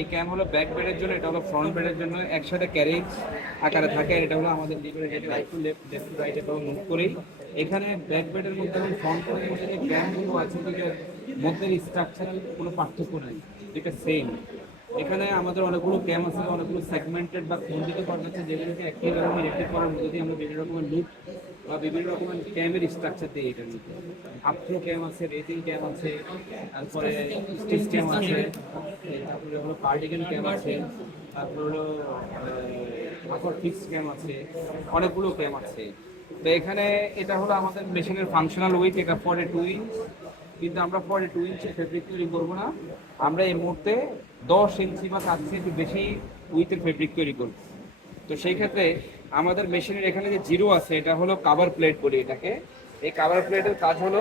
এই ক্যাম হলো ব্যাক বেডের জন্য, এটা হলো ফ্রন্ট বেডের জন্য, একসাথে ক্যারেজ আকারে থাকে। এটা হলো আমাদের right to left, left to right এভাবে মুভ করেই। এখানে ব্যাক বেডের মধ্যে এবং ফ্রন্ট বেডের মধ্যে যে ক্যামগুলো আছে দুটোর মধ্যে স্ট্রাকচারাল কোনো পার্থক্য নাই, যেটা সেম। এখানে আমাদের অনেকগুলো ক্যাম আছে, অনেকগুলো সেগমেন্টেড বা খণ্ডিত করা আছে, যেগুলোকে একই রকম ইলেকট্রিক করার মধ্যে দিয়ে আমরা বিভিন্ন রকমের লুপ বা বিভিন্ন রকমের ক্যামের স্ট্রাকচার দিই। এটার মধ্যে আপথ্রো ক্যাম আছে, রেটিং ক্যাম আছে, তারপরে স্টিচ ক্যাম আছে, তারপরে হলো কার্ডিগান ক্যাম আছে, তারপরে হলো আপার ফিক্স ক্যাম আছে, অনেকগুলো ক্যাম আছে। তো এখানে এটা হলো আমাদের মেশিনের ফাংশনাল উইথ, এটা 42 ইঞ্চ। কিন্তু আমরা 42 ইঞ্চের ফেব্রিক তৈরি করবো না, আমরা এই মুহূর্তে 10 ইঞ্চি বা তার থেকে একটু বেশি উইথের ফেব্রিক তৈরি করব। তো সেই ক্ষেত্রে আমাদের মেশিনের এখানে যে জিরো আছে, এটা হলো কাভার প্লেট বলি এটাকে। এই কাভার প্লেটের কাজ হলো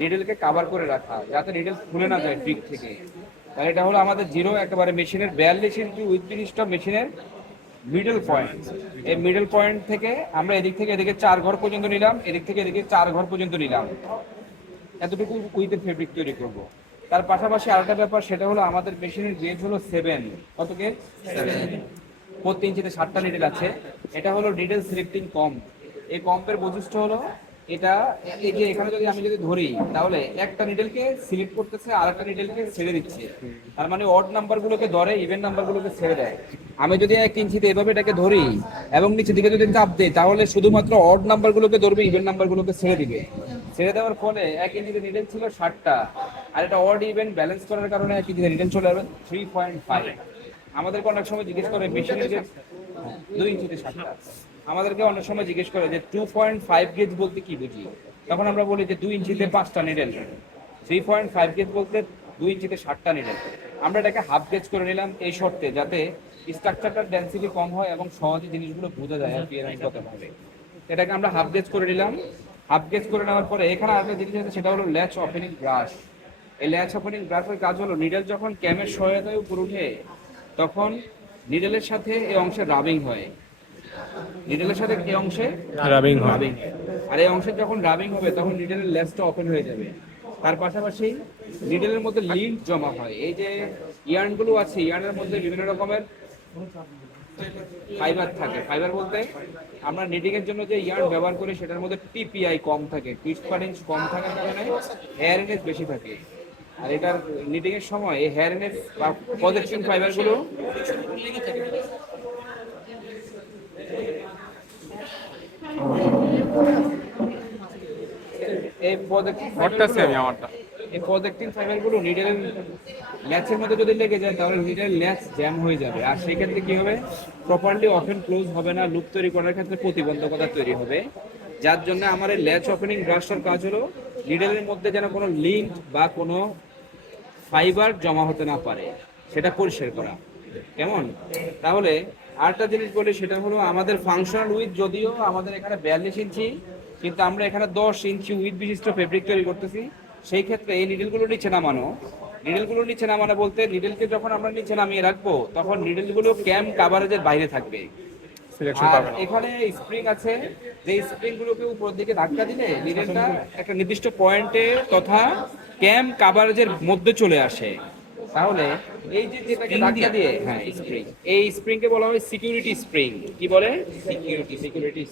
নিডেলকে কাভার করে রাখা, যাতে নিডেল খুলে না যায় পিক থেকে। তাহলে এটা হলো আমাদের জিরো, একেবারে মেশিনের 42 ইঞ্চি উইথ বিশিষ্ট মেশিনের মিডল পয়েন্ট। এই মিডল পয়েন্ট থেকে আমরা এদিক থেকে এদিকে 4 ঘর পর্যন্ত নিলাম, এদিক থেকে এদিকে 4 ঘর পর্যন্ত নিলাম, এতটুকু উইথের ফেব্রিক তৈরি করব। তার পাশাপাশি আরেকটা ব্যাপার, সেটা হলো আমাদের মেশিনের গেজ হলো 7। কত গেজ? 7। প্রতি ইঞ্চিতে 7টা নিডেল আছে। এটা হলো নিডেল সিলেক্টিং কম্প। এই কম্পের বৈশিষ্ট্য হলো এটা, এই যে এখানে যদি আমি ধরি, তাহলে একটা নিডেলকে সিলেক্ট করতেছে আর একটা নিডেলকে ছেড়ে দিচ্ছে। তার মানে অড নাম্বারগুলোকে ধরে, ইভেন নাম্বারগুলোকে ছেড়ে দেয়। আমি যদি 1 ইঞ্চিতে এভাবে এটাকে ধরি এবং নিচের দিকে যদি চাপ দিই, তাহলে শুধুমাত্র অড নাম্বারগুলোকে ধরবে, ইভেন নাম্বারগুলোকে ছেড়ে দিবে। ছেড়ে দেওয়ার ফলে 1 ইঞ্চিতে নিডেল ছিল 60টা, আর এটা অড ইভেন ব্যালেন্স করার কারণে 1 ইঞ্চিতে নিডেল চলে যাবে 3.5। আমাদেরকে অনেক সময় জিজ্ঞেস করে মেশিনের যে 2 ইঞ্চিতে 60টা, আমাদেরকে অনেক সময় জিজ্ঞেস করে যে 2.5 গেজ বলতে কি বুঝি। তখন আমরা বলি যে 2 ইঞ্চিতে 5টা নিডেল। 3.5 গেজ বলতে 2 ইঞ্চিতে 60টা নিডেল। আমরা এটাকে হাফ গেজ করে নিলাম এই শর্তে, যাতে স্ট্রাকচারটার ডেন্সিটি কম হয় এবং সহজে জিনিসগুলো বোঝা যায় ভাবে। এটাকে আমরা হাফ গেজ করে নিলাম। হাফ গেজ করে নেওয়ার পরে এখানে আরেকটা জিনিস আছে, সেটা হলো ল্যাচ ওপেনিং ব্রাশ। এই ল্যাচ ওপেনিং ব্রাশের কাজ হলো নিডেল যখন ক্যামের সহায়তায় উপর উঠে, তখন নিডেলের সাথে এই অংশে রাবিং হয়। নিডেলের সাথে এই অংশে রাবিং হয়। রাবিং, আর এই অংশে যখন রাবিং হবে তখন নিডেলের ল্যাচটা ওপেন হয়ে যাবে। তার পাশাপাশি নিডেলের মধ্যে লিঙ্ক জমা হয়। এই যে ইয়ার্নগুলো আছে, ইয়ার্নের মধ্যে বিভিন্ন রকমের ফাইবার থাকে। ফাইবার বলতে আমরা নিডিং এর জন্য যে ইয়ার্ন ব্যবহার করি, সেটার মধ্যে টিপিআই কম থাকে, টুইস্ট পার ইঞ্চ কম থাকার কারণে হেয়ার এনএস বেশি থাকে। আর এটার নিডিং এর সময় এই হেয়ার এনএস বা প্রজেকশন ফাইবারগুলো এই প্রজেক্টিং ফাইবারগুলো নিডেলের ল্যাচের মধ্যে যদি লেগে যায়, তাহলে নিডেলের ল্যাচ জ্যাম হয়ে যাবে। আর সেই ক্ষেত্রে কি হবে, প্রপারলি ওপেন ক্লোজ হবে না, লুপ তৈরি করার ক্ষেত্রে প্রতিবন্ধকতা তৈরি হবে। যার জন্য আমার এই ল্যাচ ওপেনিং ব্রাশটার কাজ হলো নিডেলের মধ্যে যেন কোনো লিঙ্ক বা কোনো ফাইবার জমা হতে না পারে, সেটা পরিষ্কার করা। কেমন? তাহলে আরেকটা জিনিস বলি, সেটা হলো আমাদের ফাংশনাল উইথ যদিও আমাদের এখানে 42 ইঞ্চি, কিন্তু আমরা এখানে 10 ইঞ্চি উইথ বিশিষ্ট ফেব্রিক তৈরি করতেছি। সেই ক্ষেত্রে এই নিডেলগুলো নিচে নামানো বলতে, নিডেলকে যখন আমরা নিচে নামিয়ে রাখবো, তখন নিডেলগুলো ক্যাম কাভারেজের বাইরে থাকবে। আর এখানে স্প্রিং আছে, যে স্প্রিং গুলোকে উপরের দিকে ধাক্কা দিলে নিডেলটা একটা নির্দিষ্ট পয়েন্টে তথা ক্যাম কাভারেজের মধ্যে চলে আসে। তাহলে এই যে যেটাকে ধাক্কা দিয়ে, হ্যাঁ স্প্রিং, এই স্প্রিংকে বলা হয় সিকিউরিটি স্প্রিং। কি বলে? Security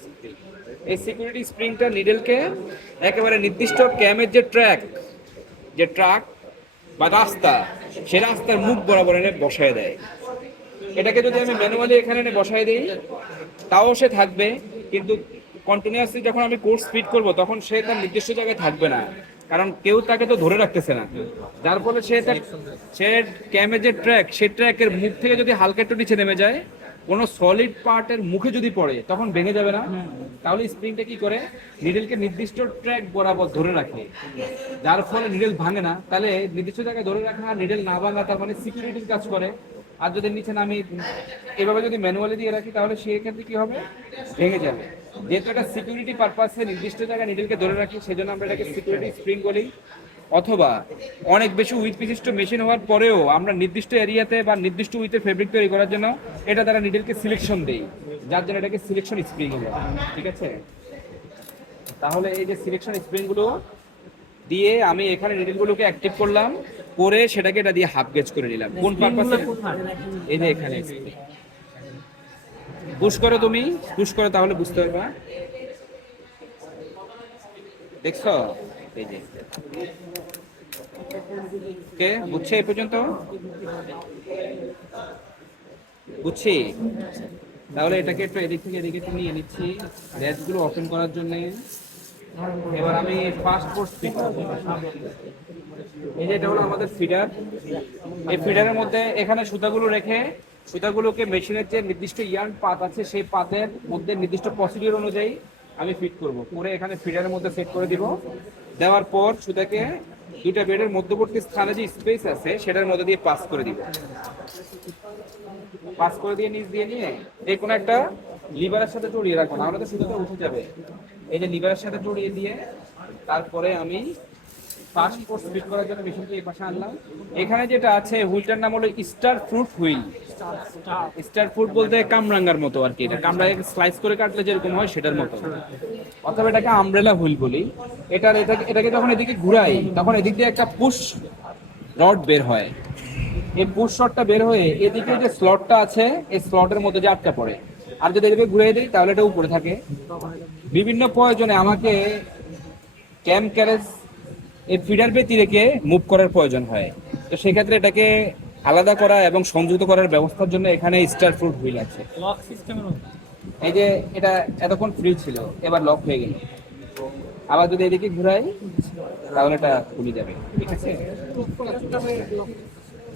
spring. এই সিকিউরিটি স্প্রিংটা নিডেলকে একেবারে নির্দিষ্ট ক্যামের যে ট্রাক বা রাস্তা, সে রাস্তার মুখ বরাবর এনে বসায় দেয়। এটাকে যদি আমি ম্যানুয়ালি এখানে এনে বসায় দিই, তাও সে থাকবে, কিন্তু কন্টিনিউয়াসলি যখন আমি কোর্স ফিট করব, তখন সে তার নির্দিষ্ট জায়গায় থাকবে না, কারণ কেউ তাকে তো ধরে রাখতেছে না। যার ফলে সে ক্যামের যে ট্র্যাক, সেই ট্র্যাকের মুখ থেকে যদি হালকা একটু নিচে নেমে যায়, কোনো সলিড পার্টের মুখে যদি পড়ে, তখন ভেঙে যাবে না। তাহলে স্প্রিংটা কি করে, নিডেলকে নির্দিষ্ট ট্র্যাক বরাবর ধরে রাখে, যার ফলে নিডেল ভাঙে না। তাহলে নির্দিষ্ট জায়গায় ধরে রাখা আর নিডেল না ভাঙা, তার মানে সিকিউরিটির কাজ করে। আর যদি নিচে নামি এভাবে যদি ম্যানুয়ালি দিয়ে রাখি, তাহলে সেই ক্ষেত্রে কি হবে, ভেঙে যাবে। যেহেতু এটা সিকিউরিটি পারপাসে নির্দিষ্ট জায়গায় নিডেলকে ধরে রাখি, সেজন্য আমরা এটাকে সিকিউরিটি স্প্রিং বলি। অথবা অনেক বেশি উইথ বিশিষ্ট মেশিন হওয়ার পরেও আমরা নির্দিষ্ট এরিয়াতে বা নির্দিষ্ট উইথে ফেব্রিক তৈরি করার জন্য এটা দ্বারা নিডেলকে সিলেকশন দেই, যার জন্য এটাকে সিলেকশন স্প্রিং হলো। ঠিক আছে? তাহলে এই যে সিলেকশন স্প্রিংগুলো দিয়ে আমি এখানে নিডেলগুলোকে অ্যাক্টিভ করলাম। করে সেটাকে এটা দিয়ে হাফ গেজ করে নিলাম। কোন পারপাসে? এই যে এখানে পুশ করো, তুমি পুশ করো তাহলে বুঝতে পারবা। দেখছো? এই যে ওকে, বুঝছে এই পর্যন্ত? বুঝছি। তাহলে এটাকে একটু এদিক থেকে এদিকে একটু নিয়ে নিচ্ছি ল্যাচগুলো ওপেন করার জন্য। এবার আমি ফাস্ট ফোর্স ফিট করব। এই যে এটা হলো আমাদের ফিডার। এই ফিডারের মধ্যে এখানে সুতাগুলো রেখে সুতাগুলোকে মেশিনের যে নির্দিষ্ট ইয়ার্ন পাত আছে সেই পাতের মধ্যে নির্দিষ্ট প্রসিডিউর অনুযায়ী আমি ফিট করব। করে এখানে ফিডারের মধ্যে সেট করে দিব। দেওয়ার পর সুতাকে দুইটা বেডের মধ্যবর্তী স্থানে যে স্পেস আছে সেটার মধ্যে দিয়ে পাস করে দিব। পাস করে দিয়ে নিচ দিয়ে নিয়ে যে কোনো একটা লিভারের সাথে জড়িয়ে রাখবো, নাহলে তো সুতোটা উঠে যাবে। এই যে লিভারের সাথে জড়িয়ে দিয়ে তারপরে আমি ফাস্ট ফোর্স ফিট করার জন্য মেশিনটি এই পাশে আনলাম। এখানে যেটা আছে হুইলটার নাম হলো star fruit wheel. Star fruit বলতে কামরাঙ্গার মতো আর কি, এটা কামরাঙ্গা স্লাইস করে কাটলে যেরকম হয় সেটার মতো, অথবা এটাকে আমব্রেলা হুইল বলি। এটাকে যখন এদিকে ঘুরাই তখন এদিক দিয়ে একটা পুশ রড বের হয়। এই পুশ রডটা বের হয়ে এদিকে যে স্লটটা আছে এই স্লটের মধ্যে যে আটকা পড়ে। আর যদি এদিকে ঘুরিয়ে দিই তাহলে এটা উপরে থাকে। বিভিন্ন প্রয়োজনে আমাকে ক্যাম ক্যারেজ এই ফিডার বেতি রেখে মুভ করার প্রয়োজন হয়, তো সেক্ষেত্রে এটাকে আলাদা করা এবং সংযুক্ত করার ব্যবস্থার জন্য এখানে স্টার ফ্রুট হুইল আছে। লক সিস্টেমের মতো। এই যে এটা এতক্ষণ ফ্রি ছিল, এবার লক হয়ে গেল। আবার যদি এদিকে ঘুরাই তাহলে এটা খুলে যাবে। ঠিক আছে,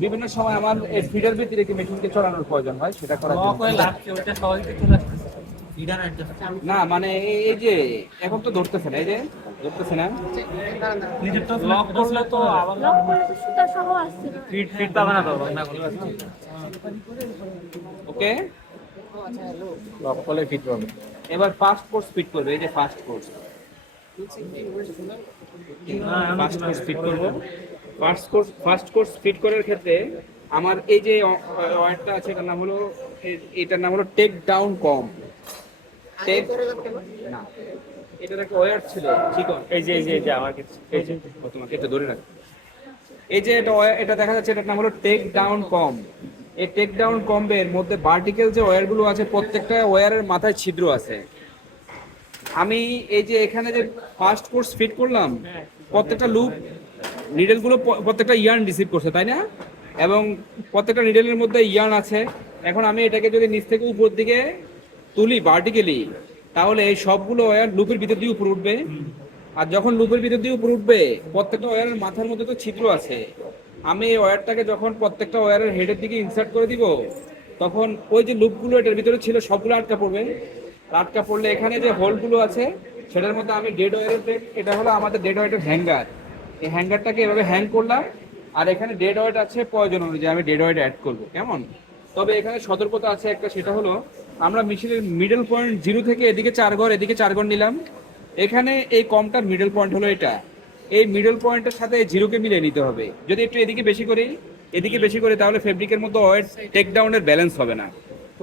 বিভিন্ন সময় আমার এই ফিডার বেতি রেখে মেশিনকে চলানোর প্রয়োজন হয়, সেটা করার লক জন্য। হয়ে লাগছে ওটা সহজে চলে আসছে। ফিডার অ্যাডজাস্ট না মানে এই যে এখন তো ধরতেছে না, এই যে ধরতেছে না। নিজেরটা লক করলে তো আবার লক করে তো সুতা সহ আসছে না। ফিট ফিট পাবে না তো না করলে। ওকে, লক করলে ফিট পাবে। এবার ফাস্ট কোর্স ফিট করবে। এই যে ফাস্ট কোর্স ফিট করবো। ফার্স্ট কোর্স ফিট করার ক্ষেত্রে আমার এই যে ওয়্যারটা আছে এটার নাম হলো টেক ডাউন কম। টেক না, এটার একটা ওয়্যার ছিল চিকন, এই যে আমার কাছে এই যে তোমাকে এটা ধরে রাখ। এই যে এটা দেখা যাচ্ছে এটার নাম হলো টেক ডাউন কম। এই টেক ডাউন কম্বের মধ্যে ভার্টিক্যাল যে ওয়্যারগুলো আছে প্রত্যেকটা ওয়্যারের মাথায় ছিদ্র আছে। আমি এই যে এখানে যে ফার্স্ট কোর্স ফিট করলাম প্রত্যেকটা লুপ নিডেলগুলো প্রত্যেকটা ইয়ার্ন রিসিভ করছে, তাই না? এবং প্রত্যেকটা নিডেলের মধ্যে ইয়ার্ন আছে। এখন আমি এটাকে যদি নিচ থেকে উপর দিকে তুলি ভার্টিক্যালি, তাহলে এই সবগুলো ওয়্যার লুপের ভিতর দিয়ে উপরে উঠবে। আর যখন লুপের ভিতর দিয়ে উপরে উঠবে প্রত্যেকটা ওয়্যারের মাথার মধ্যে তো ছিদ্র আছে। আমি এই ওয়্যারটাকে যখন প্রত্যেকটা ওয়্যারের হেডের দিকে ইনসার্ট করে দিব তখন ওই যে লুপগুলো এটার ভিতরে ছিল সবগুলো আটকা পড়বে। আটকা পড়লে এখানে যে হোলগুলো আছে সেটার মধ্যে আমি ডেড ওয়্যারের, এটা হলো আমাদের ডেড ওয়্যারের হ্যাঙ্গার। এই হ্যাঙ্গারটাকে এভাবে হ্যাং করলাম আর এখানে ডেড ওয়্যার আছে প্রয়োজন অনুযায়ী আমি ডেড ওয়্যার অ্যাড করবো, কেমন? তবে এখানে সতর্কতা আছে একটা, সেটা হলো আমরা মেশিনের মিডল পয়েন্ট 0 থেকে এদিকে 4 ঘর এদিকে 4 ঘর নিলাম। এখানে এই কমটার মিডল পয়েন্ট হলো এটা। এই মিডল পয়েন্টের সাথে জিরোকে মিলিয়ে নিতে হবে। যদি একটু এদিকে বেশি করি তাহলে ফেব্রিকের মধ্যে ওয়েট টেক ডাউনের ব্যালেন্স হবে না।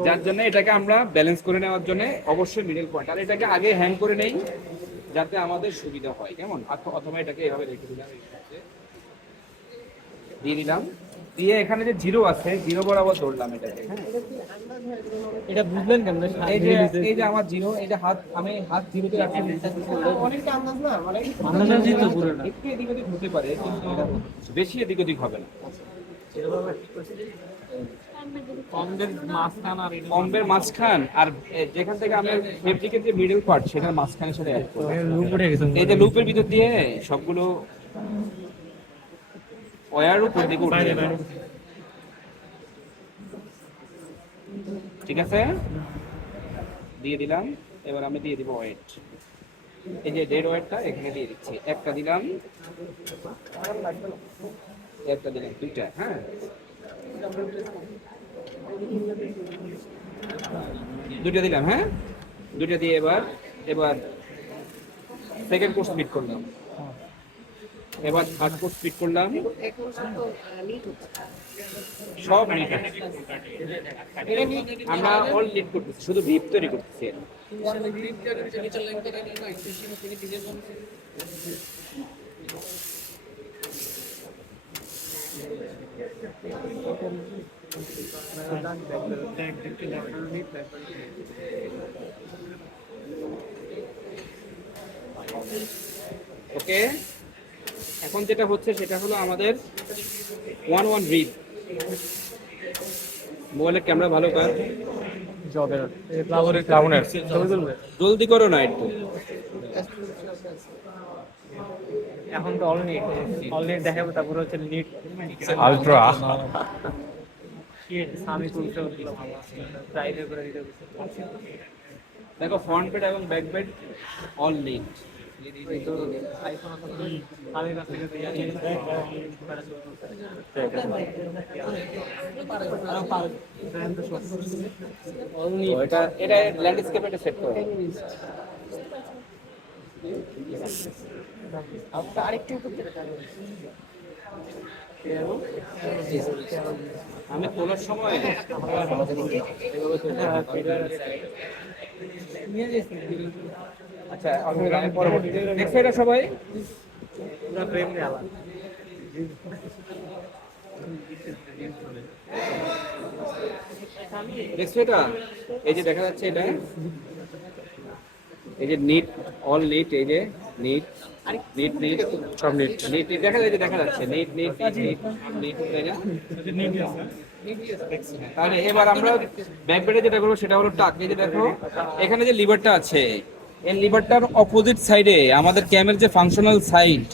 যার জন্য এটাকে আমরা ব্যালেন্স করে নেওয়ার জন্য অবশ্যই মিডল পয়েন্ট, আর এটাকে আগে হ্যাং করে নেই যাতে আমাদের সুবিধা হয়, কেমন? অথবা এটাকে এভাবে রেখে দিলাম, দিয়ে দিলাম, দিয়ে এখানে যে জিরো আছে জিরো বরাবর ধরলাম এটাকে। হ্যাঁ, এটা বুঝলেন কেন? এই যে আমার জিরো, এই যে আমি হাত জিরোতে রাখছি। আন্দাজই তো পুরো না। একটু এদিক ওদিক হতে পারে কিন্তু বেশি এদিক ওদিক হবে না। কম্বের মাঝখান আর যেখান থেকে আমি ফেব্রিকের যে মিডল পার্ট সেটার মাঝখানে সাথে অ্যাড করব। এই যে লুপের ভিতর দিয়ে সবগুলো ওয়্যার উপর দিকে উঠে যাবে। ঠিক আছে, দিয়ে দিলাম। এবার আমি দিয়ে দিব ওয়েট। এই যে ডেড ওয়েটটা এখানে দিয়ে দিচ্ছি। একটা দিলাম, দুইটা। হ্যাঁ, দুইটা দিলাম। হ্যাঁ, দুইটা দিয়ে এবার সেকেন্ড কোর্স স্প্লিট করলাম। এবার থার্ড কোর্স স্প্লিট করলাম। সব নিট আমরা অল নিট করতেছি, শুধু ভিপ তৈরি করতেছি। ওকে, এখন যেটা হচ্ছে সেটা হলো আমাদের 1 রিপ। মোবাইলের ক্যামেরা ভালো কার, জলদি করো না একটু। এখন তো অলনেট দেখাবো, তারপরে হচ্ছে নিট আলট্রা আমি তুলতে প্রাইভেট করে দিতে দেখো ফ্রন্ট বেড এবং back bed all knit. IPhone আমি কাছ থেকে এটা এটা ল্যান্ডস্কেপ এটা সেট করো। আরেকটু আমি তোলার সময় আচ্ছা আমি পরবর্তীতে নেক্সট এটা সবাই পুরো প্রেম নিয়ে আলাদা নেক্সট এটা এই যে দেখা যাচ্ছে এটা এই যে নিট অল নিট, এই যে নিট নিট নিট সব নিট। নিট দেখা যায়, দেখা যাচ্ছে নিট নিট নিট নিট তাই না? তাহলে এবার আমরা ব্যাক বেডে যেটা করবো সেটা হলো টাক। এই যে দেখো এখানে যে লিভারটা আছে, এই লিভারটার অপোজিট সাইডে আমাদের ক্যামের যে ফাংশনাল সাইড,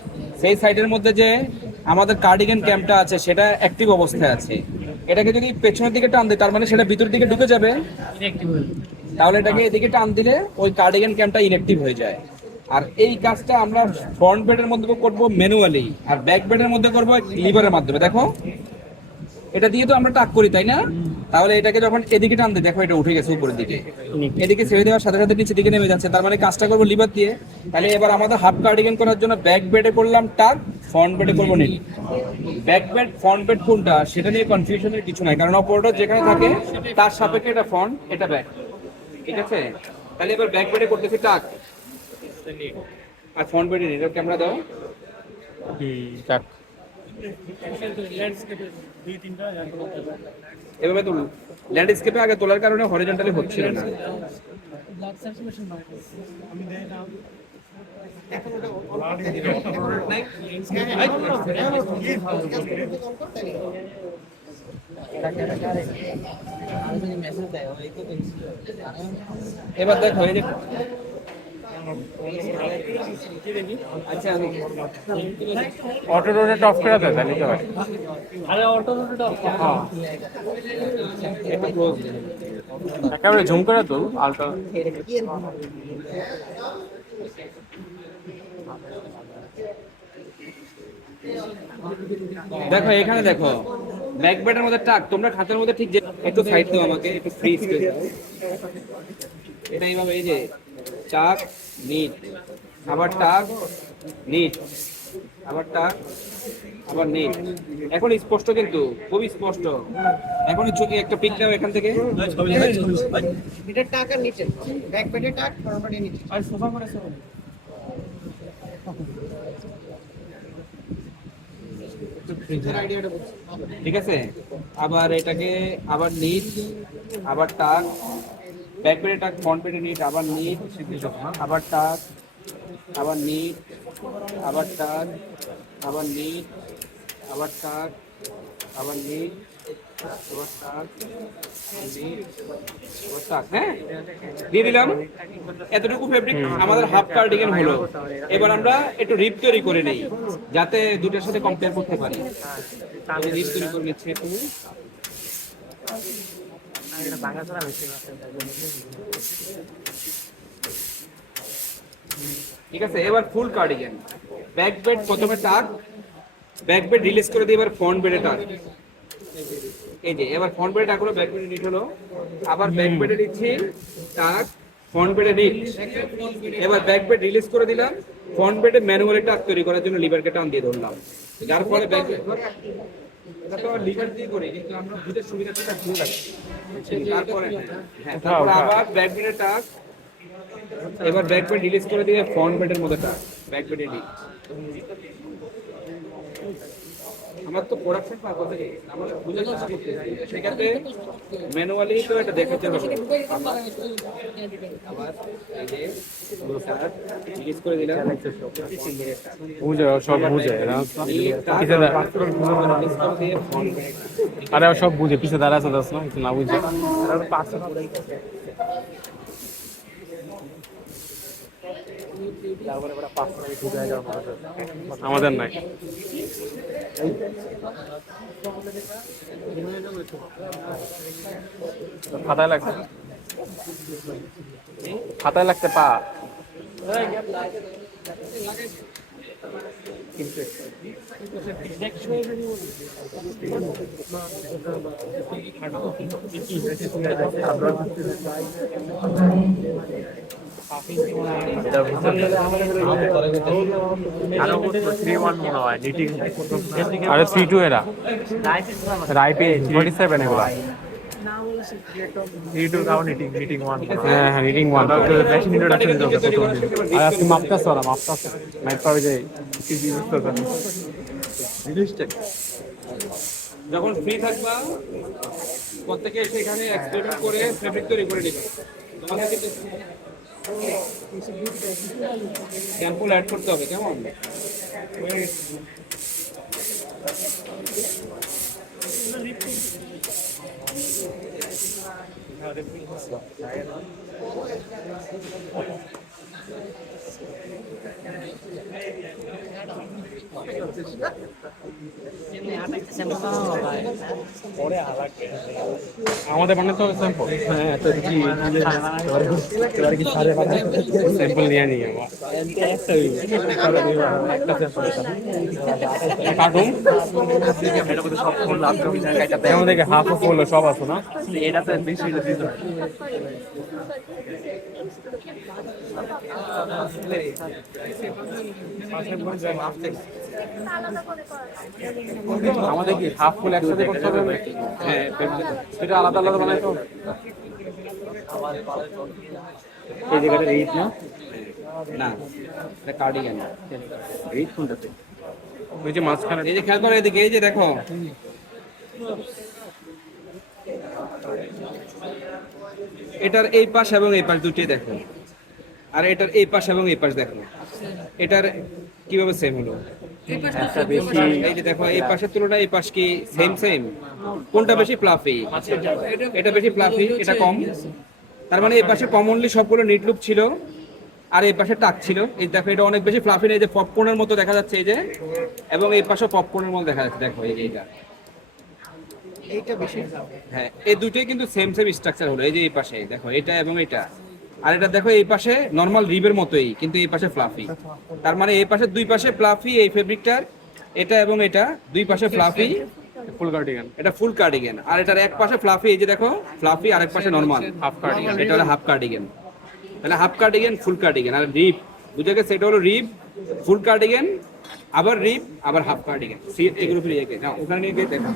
সেই সাইডের মধ্যে যে আমাদের কার্ডিগান ক্যামটা আছে সেটা অ্যাক্টিভ অবস্থায় আছে। এটাকে যদি পেছনের দিকে টান দিই তার মানে সেটা ভিতরের দিকে ঢুকে যাবে, তাহলে এটাকে এদিকে টান দিলে ওই কার্ডিগান ক্যামটা ইনঅ্যাক্টিভ হয়ে যায়। আর এই কাজটা আমরা ফ্রন্ট বেডের মধ্যে করব ম্যানুয়ালি, আর ব্যাক বেডের মধ্যে করব লিভারের মাধ্যমে। দেখো এটা দিয়ে তো আমরা টাক করি তাই না? তাহলে এটাকে যখন এদিকে টান দিই দেখো এটা উঠে গেছে উপরের দিকে, এদিকে ছেড়ে দেওয়ার সাথে সাথে নিচের দিকে নেমে যাচ্ছে, তার মানে কাজটা করবো লিভার দিয়ে। তাহলে এবার আমাদের হাফ কার্ডিগান করার জন্য ব্যাক বেডে করলাম টাক, ফ্রন্ট বেডে করবো নীল। ব্যাক বেড ফ্রন্ট বেড কোনটা সেটা নিয়ে কনফিউশনের কিছু নাই, কারণ অপারেটর যেখানে থাকে তার সাপেক্ষে এটা ফ্রন্ট এটা ব্যাক, ঠিক আছে? তাহলে এবার ব্যাক বেডে করতেছি টাক আর ফ্রন্ট বেডে নীল। ক্যামেরা দাও। টাক এভাবে তুল। ল্যান্ডস্কেপে আগে তোলার কারণে হরিজন্টালি হচ্ছিল না। এবার দেখো এই যে আচ্ছা আমি অটো রোটেট অফ করে দেয় তাহলে তো হয়। আরে অটো রোটেট অফ হ্যাঁ একটু ক্লোজ। একেবারে ঝুম করে তো আলট্রা দেখো এখানে দেখো ব্যাক বেডের মধ্যে টাক, তোমরা খাতের মধ্যে ঠিক যে একটু সাইড দাও আমাকে, একটু ফ্রি স্পেস দাও। এটা এইভাবে এই যে টাক নিট, আবার টাক নিট, আবার টাক আবার নিট। এখন স্পষ্ট কিন্তু খুবই স্পষ্ট। এখন চোখে একটা পিক নাও এখান থেকে। এটা টাকা নিচে ব্যাক পেটে টাক ফ্রন্ট পেটে নিচে আর সোফা করেছে আইডিয়াটা বলছি ঠিক আছে? আবার এটাকে আবার নিট, আবার টাক, ব্যাক বেডে টাক, ফ্রন্ট বেডে নিট, আবার নিট, আবার টাক, আবার নিট, আবার টাক, আবার নিট, আবার টাক, আবার নিট, আবার টাক, নিট, আবার টাক। হ্যাঁ দিয়ে দিলাম। এতটুকু ফেব্রিক আমাদের হাফ কার্ডিগান হলো। এবার আমরা একটু রিপ তৈরি করে নেই যাতে দুটোর সাথে কম্পেয়ার করতে পারি। আমি রিপ তৈরি করে নিচ্ছি একটু। বাংলা ছাড়া হচ্ছে ঠিক আছে, এবার ফুল কার্ডিগান। ব্যাক বেড প্রথমে টাক, ব্যাক বেড রিলিজ করে দিয়ে এবার ফ্রন্ট বেডে টাক। এই যে এবার ফ্রন্ট বেডে টাক হলো, ব্যাক বেডে নিট হলো, আবার ব্যাক বেডে দিচ্ছি টাক, ফ্রন্ট বেডে নিট। এবার ব্যাক বেড রিলিজ করে দিলাম, ফ্রন্ট বেডে ম্যানুয়ালি টাক তৈরি করার জন্য লিভারকে টান দিয়ে ধরলাম, যার ফলে ব্যাক বেড এটা তো লিভার দিয়ে করি কিন্তু আমরা দুধের সুবিধাটা ভুলে রাখি। তারপরে হ্যাঁ তারপর আবার ব্যাক বেডে টাক, এবার ব্যাক বেড রিলিজ করে দিয়ে ফ্রন্ট বেডের মধ্যে টাক, ব্যাক বেডে নিট। আমার তো প্রোডাকশন পারপাসে আমরা বুঝে কাজ করতে চাই সেক্ষেত্রে ম্যানুয়ালি তো এটা দেখাতে হবে আবার এই যে স্যার রিলিজ করে দিলাম বুঝে সব বুঝে রিলিজ করে দিয়ে ফোন আরে ও সব বুঝে পিছে দাঁড়া আছে দাস না কিছু না বুঝে আমাদের নাই খাতায় লাগছে খাতায় লাগছে পা আরে 3-2 এরা রাইপে 37 এগুলা হ্যাঁ হ্যাঁ রিডিং 1 আর আজকে মাপতাছ ওরা মাপতাছ মাইপ পাবে যে কি বুঝতে পারবে যখন ফ্রি থাকবা প্রত্যেকে এসে এখানে এক্সপেরিমেন্ট করে ফেব্রিক তৈরি করে নেবে তোমাকে স্যাম্পল অ্যাড করতে হবে কেমন আমাদের বানাতে হবে স্যাম্পল হ্যাঁ তো কি স্যাম্পল নিয়ে নিই কাটুন আমাদের হাফ অফ হলো সব আছে না এটাতে বেশি আমাদের কি হাফ ফুল একসাথে করতে হবে হ্যাঁ সেটা আলাদা আলাদা বানাইতে হবে এই জায়গাটা রিড না না এটা কার্ডিগান রিড কোনটাতে ওই যে মাঝখানে এই যে খেয়াল করো এদিকে এই যে দেখো এটার এই পাশ এবং এই পাশ দুটোই দেখো আর এটার এই পাশ এবং এই পাশ দেখো এটার কিভাবে সেম হলো একটা বেশি এই যে দেখো এই পাশের তুলনায় এই পাশ কি সেম কোনটা বেশি ফ্লাফি এটা বেশি ফ্লাফি এটা কম তার মানে এই পাশে কমনলি সবগুলো নিট লুক ছিল আর এই পাশে টাক ছিল এই দেখো এটা অনেক বেশি ফ্লাফি এই যে পপকর্নের মতো দেখা যাচ্ছে এই যে এবং এই পাশে পপকর্নের মতো দেখা যাচ্ছে দেখো এই যে এইটা বেশি হ্যাঁ এই দুটোই কিন্তু সেম স্ট্রাকচার হলো এই যে এই পাশে দেখো এটা এবং এটা আর এটা দেখো এই পাশে নরমাল রিবের মতোই কিন্তু এই পাশে ফ্লাফি তার মানে এই পাশে দুই পাশে ফ্লাফি এই ফেব্রিকটার এটা এবং এটা দুই পাশে ফ্লাফি ফুল কার্ডিগান এটা ফুল কার্ডিগান আর এটার এক পাশে ফ্লাফি এই যে দেখো ফ্লাফি আর এক পাশে নরমাল হাফ কার্ডিগান এটা হলো হাফ কার্ডিগান তাহলে হাফ কার্ডিগান ফুল কার্ডিগান আর রিব বুঝে গেছে এটা হলো রিব ফুল কার্ডিগান আবার রিব আবার হাফ কার্ডিগান এগুলো ফিরে যাকে ওখানে নিয়ে গিয়ে দেখো